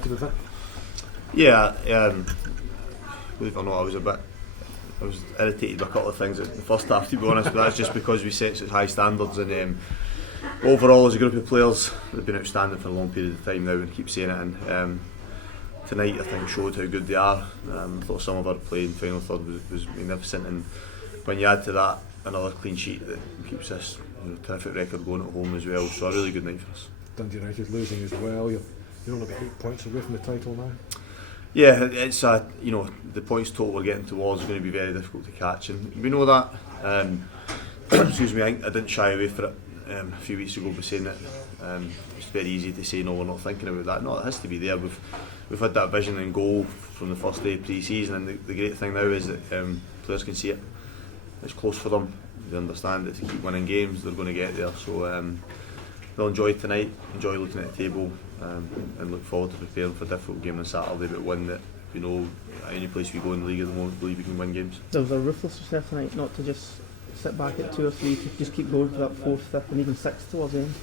delighted with it? Yeah, believe it or not, I was irritated by a couple of things in the first half, to be honest, but that's just because we set such high standards, and overall as a group of players they've been outstanding for a long period of time now, and keep saying it, and tonight I think showed how good they are. I thought some of our play in final third was magnificent, and when you add to that another clean sheet that keeps this terrific record going at home as well, so a really good night for us. Dundee United losing as well, you're only about 8 points away from the title now. Yeah, it's the points total we're getting towards is going to be very difficult to catch, and we know that. Excuse me, I didn't shy away for it a few weeks ago by saying that it's very easy to say no, we're not thinking about that. No, it has to be there. We've had that vision and goal from the first day of pre-season, and the great thing now is that players can see it. It's close for them. They understand that to keep winning games, they're going to get there. So they'll enjoy tonight, enjoy looking at the table, and look forward to preparing for a difficult game on Saturday, but one that we know any place we go in the league at the moment, believe we can win games. There was a ruthlessness there tonight, not to just sit back at 2 or 3, to just keep going for that 4th, 5th and even 6th towards the end.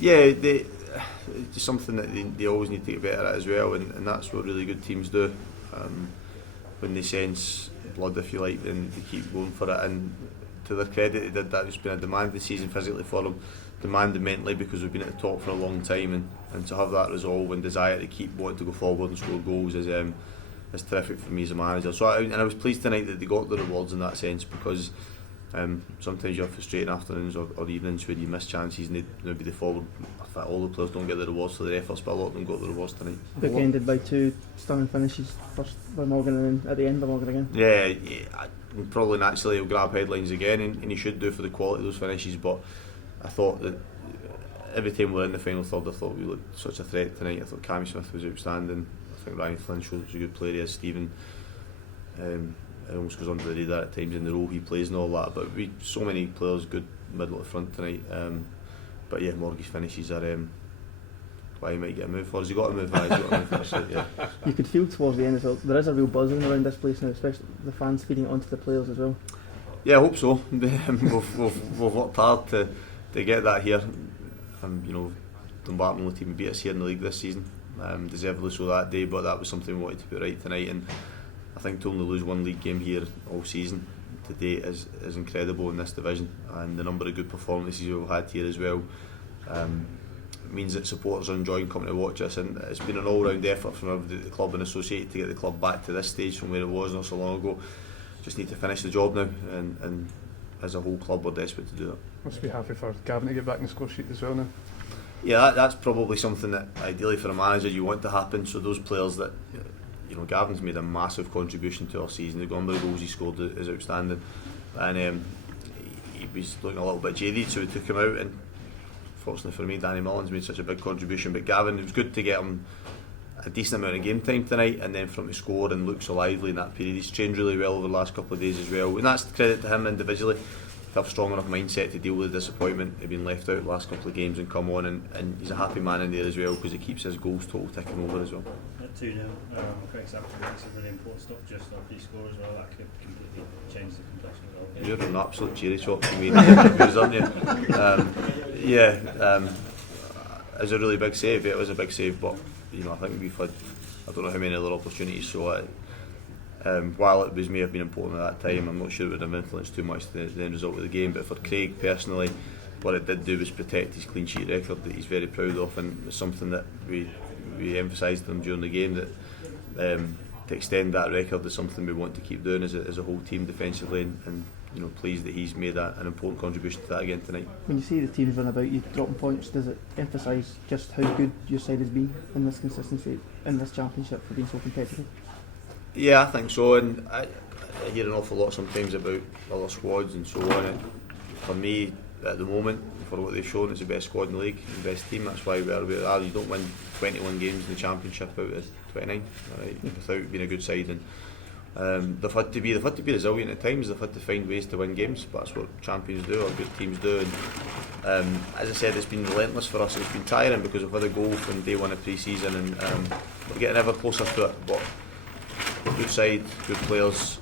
Yeah, it's just something that they always need to get better at as well, and that's what really good teams do. When they sense blood, if you like, then they keep going for it, and to their credit they did that. It's been a demanding season physically for them, demanding mentally, because we've been at the top for a long time, and to have that resolve and desire to keep wanting to go forward and score goals is terrific for me as a manager. So I was pleased tonight that they got the rewards in that sense, because sometimes you have frustrating afternoons or evenings where you miss chances and maybe they forward. In fact, all the players don't get the rewards for their efforts, but a lot of them got the rewards tonight. Bookended by 2 stunning finishes, first by Morgan and then at the end by Morgan again. Yeah, probably naturally he'll grab headlines again, and he should do for the quality of those finishes, but I thought that every time we were in the final third, I thought we looked such a threat tonight. I thought Cammy Smith was outstanding. I think Ryan Flynn showed such a good player. He is. Stephen it almost goes under the radar at times in the role he plays and all that, but so many players good middle to front tonight. But yeah, Morgan's finishes are why he might get a move for. Has he got a move? He's got a move for it, yeah. You could feel towards the end as well, there is a real buzzing around this place now, especially the fans feeding it onto the players as well. Yeah, I hope so. We've worked hard to get that here. Dumbarton, the team beat us here in the league this season, deservedly so that day, but that was something we wanted to put right tonight, and I think to only lose one league game here all season to date is incredible in this division, and the number of good performances we've had here as well means that supporters are enjoying coming to watch us, and it's been an all-round effort from the club and associated to get the club back to this stage from where it was not so long ago. Just need to finish the job now, and as a whole club we're desperate to do that. Must be happy for Gavin to get back in the score sheet as well now. Yeah, that's probably something that ideally for a manager you want to happen, so those players that Gavin's made a massive contribution to our season. The number of goals he scored is outstanding, and he was looking a little bit jaded, so we took him out, and fortunately for me, Danny Mullins made such a big contribution. But Gavin, it was good to get him a decent amount of game time tonight, and then for him to score and look so lively in that period. He's trained really well over the last couple of days as well, and that's credit to him individually to have a strong enough mindset to deal with the disappointment of being left out the last couple of games and come on, and he's a happy man in there as well, because it keeps his goals total ticking over as well. 2-0, for example, that's a really important stop just after you score as well. That could completely change the complexion of the game. You're an absolute cherry shot to me, aren't you? It was a really big save. It was a big save, but I think we've had, I don't know how many other opportunities, so while it may have been important at that time, I'm not sure it would have influenced too much the end result of the game. But for Craig personally, what it did do was protect his clean sheet record that he's very proud of, and it's something that we emphasised to him during the game, that to extend that record is something we want to keep doing as a whole team defensively, and pleased that he's made an important contribution to that again tonight. When you see the teams run about you dropping points, does it emphasise just how good your side has been in this consistency in this championship for being so competitive? Yeah, I think so, and I hear an awful lot sometimes about other squads and so on. And for me, at the moment, for what they've shown, it's the best squad in the league, the best team. That's why we're where we are. You don't win 21 games in the championship out of 29, right, without being a good side. And they've had to be resilient at times. They've had to find ways to win games, but that's what champions do, or good teams do. And as I said, it's been relentless for us. It's been tiring because we've had a goal from day one of pre-season, and we're getting ever closer to it. But good side, good players,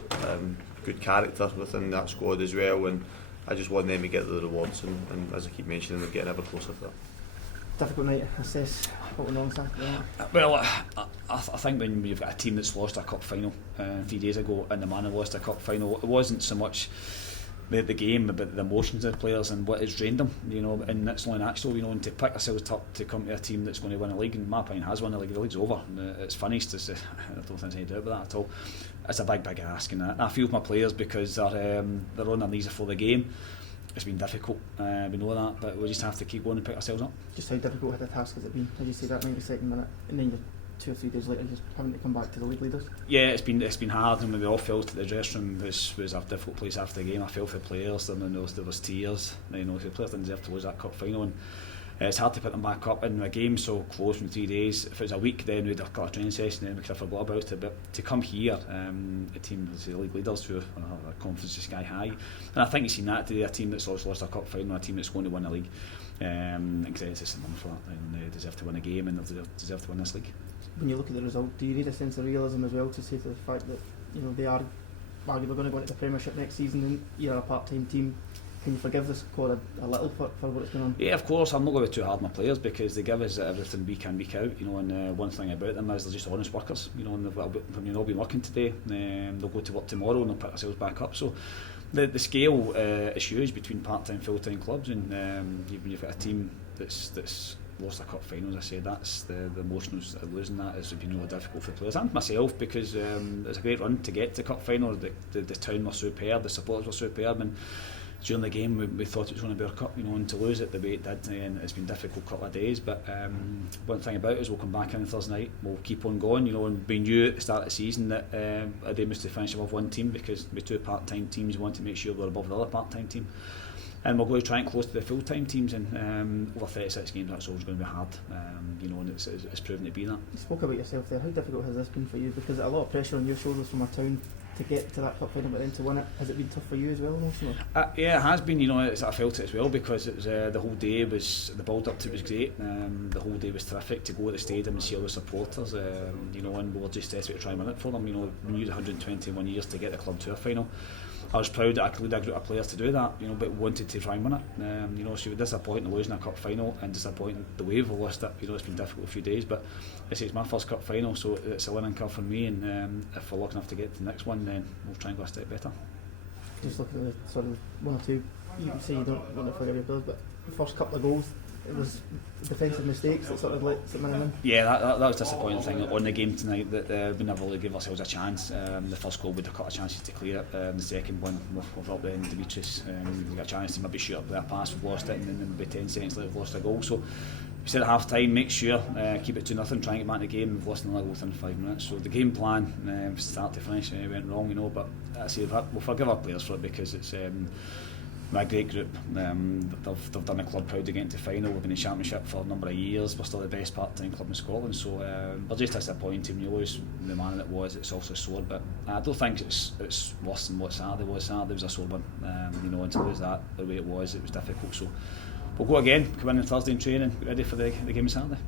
good character within that squad as well, and I just want them to get the rewards, and as I keep mentioning, they're getting ever closer to that. difficult night to assess what went on Saturday night. Well, I think when you've got a team that's lost a cup final 3 days ago and the man who lost a cup final, it wasn't so much the game, but the emotions of the players and what has drained them, you know, and it's only natural, you know, and to pick ourselves up to come to a team that's going to win a league, and my opinion has won the league. The league's over. It's finished. I don't think there's any doubt about that at all. It's a big ask, and I feel for my players because they're on their knees before the game. It's been difficult, we know that, but we just have to keep going and pick ourselves up. Just how difficult had the task has it been? As you say, that 92nd minute, and then you're 2 or 3 days later just having to come back to the league leaders? Yeah, it's been hard, and when we all felt that the dressing room was a difficult place after the game. I felt for the players, and there was tears. You know, the players didn't deserve to lose that cup final, and it's hard to put them back up in a game so close from 3 days. If it was a week, then we'd have got a training session, then we could have forgot about it. But to come here, a team, the league leaders, who are confidence is sky high, and I think you've seen that today. A team that's lost a cup final, a team that's going to win a league, and it's just a for that, and they deserve to win a game, and they deserve to win this league. When you look at the result, do you need a sense of realism as well to say to the fact that, you know, they are arguably going to go into the Premiership next season, and you're a part-time team? Can you forgive the squad a little for what's going on? Yeah, of course. I'm not going to be too hard on my players because they give us everything week in, week out. You know, and one thing about them is they're just honest workers. You know, and they've all been working today. They'll go to work tomorrow and they'll pick themselves back up. So the scale is huge between part-time, full-time clubs, and when you've got a team that's lost a cup final, as I said, that's the emotions of losing that has been really difficult for players and myself, because it's a great run to get to the cup final. The town was superb, the supporters were superb, and during the game we thought it was going to be our cup, you know, and to lose it the way it did, and it's been a difficult couple of days. But one thing about it is we'll come back in Thursday night, we'll keep on going, you know, and we knew at the start of the season that our aim was to finish above one team, because with 2 part-time teams we want to make sure we're above the other part-time team, and we're going to try and close to the full-time teams, and over 36 games that's always going to be hard, you know, and it's proven to be that. You spoke about yourself there. How difficult has this been for you? Because a lot of pressure on your shoulders from a town to get to that cup final, but then to win it. Has it been tough for you as well, emotionally? Yeah, it has been. You know, I felt it as well, because it was the whole day was, the build up to it was great. The whole day was terrific to go to the stadium and see all the supporters. You know, and we were just desperate to try and win it for them. You know, we knew the 121 years to get the club to a final. I was proud that I could lead a group of players to do that, you know, but wanted to try and win it. You know, so it was disappointing losing a cup final, and disappointing the way we've lost it. You know, it's been difficult a few days, but it's my first cup final, so it's a learning curve for me, and if we're lucky enough to get to the next one, then we'll try and go a step better. Just looking at the sort of 1 or 2, you say you don't want to forgive your players, but the first couple of goals, it was defensive mistakes that sort of let St Mirren win. Yeah, that was a disappointing thing on the game tonight, that we never really gave ourselves a chance. The first goal we'd have got a chance to clear it. The second one we've up there in Demetrius, we got a chance to maybe shoot up their pass, we've lost it, and then maybe 10 seconds later we've lost a goal. So we said at half time, make sure, keep it 2-0, try and get back in the game. We've lost another goal within 5 minutes. So the game plan, start to finish, went wrong, you know, but I say we'll forgive our players for it, because it's a great group. They've done the club proud to get into final. We've been in the Championship for a number of years. We're still the best part-time club in Scotland, so we're just disappointed when you lose the man that was. It's also sore, but I don't think it's worse than what Saturday was. Saturday was a sore one, you know, and to lose that the way it was difficult. So we'll go again, come in on Thursday and train and get ready for the game on Saturday.